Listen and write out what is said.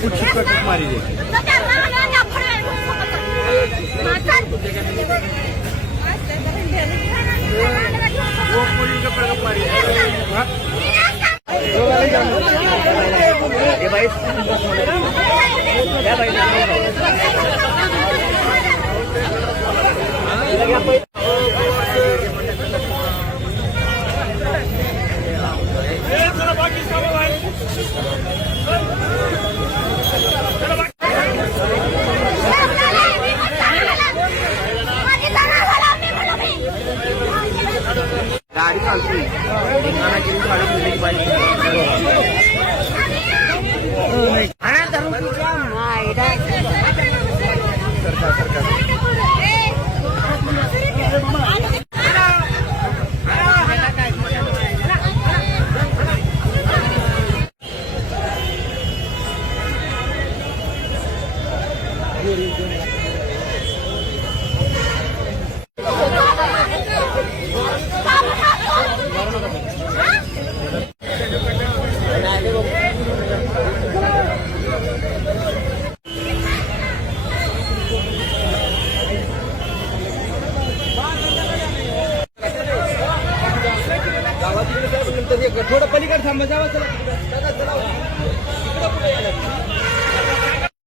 कुछ कट मारी वो पूरी का कट मारी ये भाई क्या भाई गाड़ी चालती विज्ञानाची गाडी दिली पाहिजे थोडं पलीकडे थांबा जावं चला.